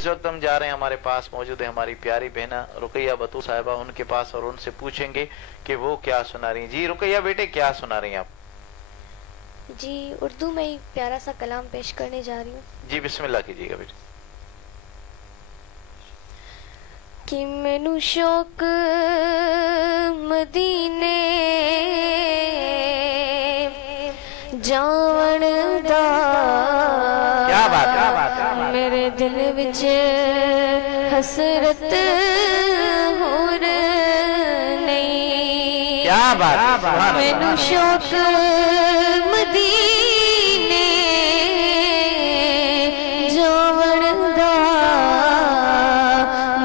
اس وقت ہم جا رہے ہیں، ہمارے پاس موجود ہے ہماری پیاری بہنہ رقیہ بطول صاحبہ، ان کے پاس، اور ان سے پوچھیں گے کہ وہ کیا سنا رہی ہیں۔ جی رقیہ بیٹے، کیا سنا رہی ہیں آپ؟ جی اردو میں ایک پیارا سا کلام پیش کرنے جا رہی ہوں۔ جی بسم اللہ کیجیے گا بیٹے۔ کہ مینو شوق مدینے جاون دا، کیا بات، میرے دل وچ حسرت ہور نہیں، کیا بات، مینو شوق مدینے جاون دا،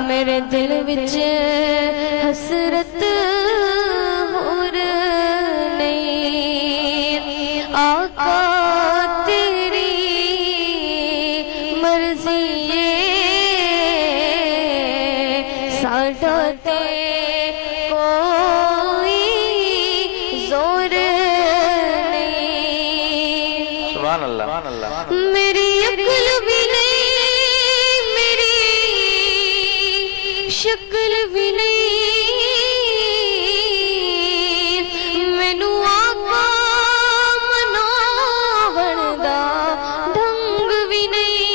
میرے دل وچ حسرت ہور نہیں، آقا تیری مرضی ساڈا تے کوئی زور نہیں، سبحان اللہ، میری عقل بھی نہیں، میری شکل بھی نہیں، مینو آقا مناون دا ڈھنگ بھی نہیں،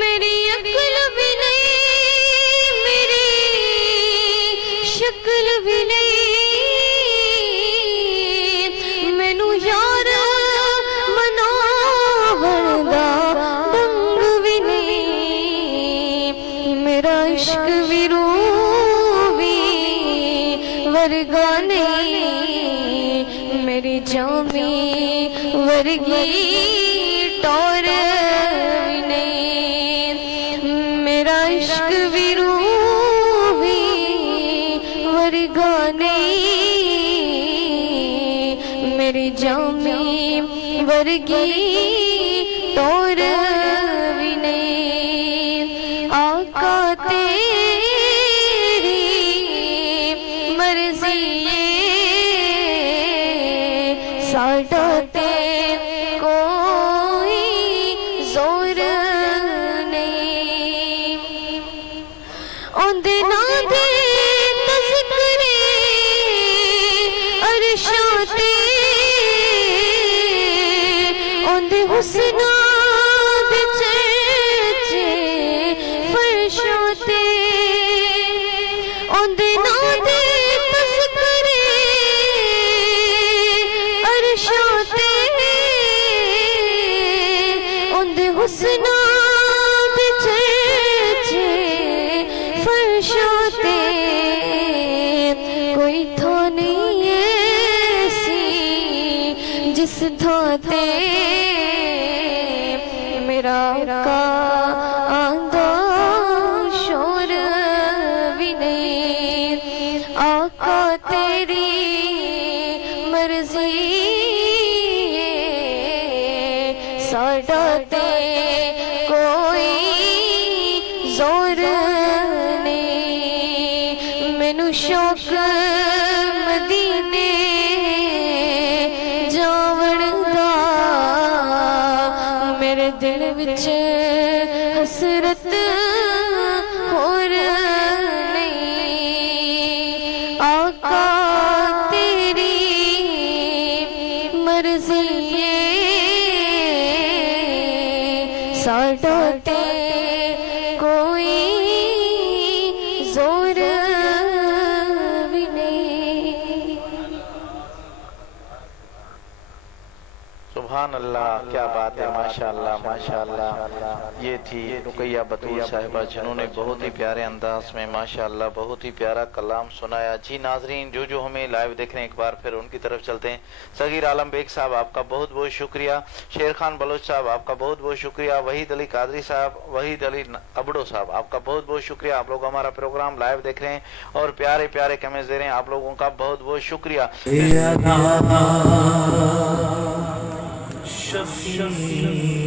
میری عقل بھی نہیں، میری شکل بھی نہیں، مینو یار مناون دا ڈھنگ بھی نہیں، میرا عشق بھی روح بھی ورگا نہیں، میری جامی ورگی ٹور بھی نہیں، میرا عشق بھی روح بھی ورگا نہیں، میری جامی ورگی ٹور بھی نہیں، آقا تیری مرضی ساڈا تے کوئی زور نہیں، اوندے ناں دے تذکرے عرشاں تے، اوندے حسناں دے چرچے فرشاں تے، اوندے ناں دے تذکرے عرشاں تے، اوندے حسناں دے چرچے فرشاں تے، کوئی تھاں نہیں ایسی جس تھاں تے میرا آقا آندا شور بھی نہیں، آقا تیری مرضی ساڈا تے کوئی زور نہیں، مینو شوق مدینے جاون دا، میرے دل وچ حسرت ہور نہیں، آقا تیری مرضی ساڈا تے کوئی زور بھی نہیں۔ سبحان اللہ، کیا بات ہے، ماشاءاللہ ماشاءاللہ۔ یہ تھی رقیہ بطول صاحبہ جنہوں نے بہت ہی پیارے انداز میں ماشاءاللہ بہت ہی پیارا کلام سنایا۔ جی ناظرین، جو ہمیں لائیو دیکھ رہے ہیں، ایک بار پھر ان کی طرف چلتے ہیں۔ صغیر عالم بیگ صاحب آپ کا بہت بہت شکریہ، شیر خان بلوچ صاحب آپ کا بہت بہت شکریہ، وحید علی قادری صاحب، وحید علی ابڑو صاحب آپ کا بہت بہت شکریہ۔ آپ لوگ ہمارا پروگرام لائیو دیکھ رہے ہیں اور پیارے پیارے کمنٹس دے رہے ہیں، آپ لوگوں کا بہت بہت شکریہ۔ شفیعنا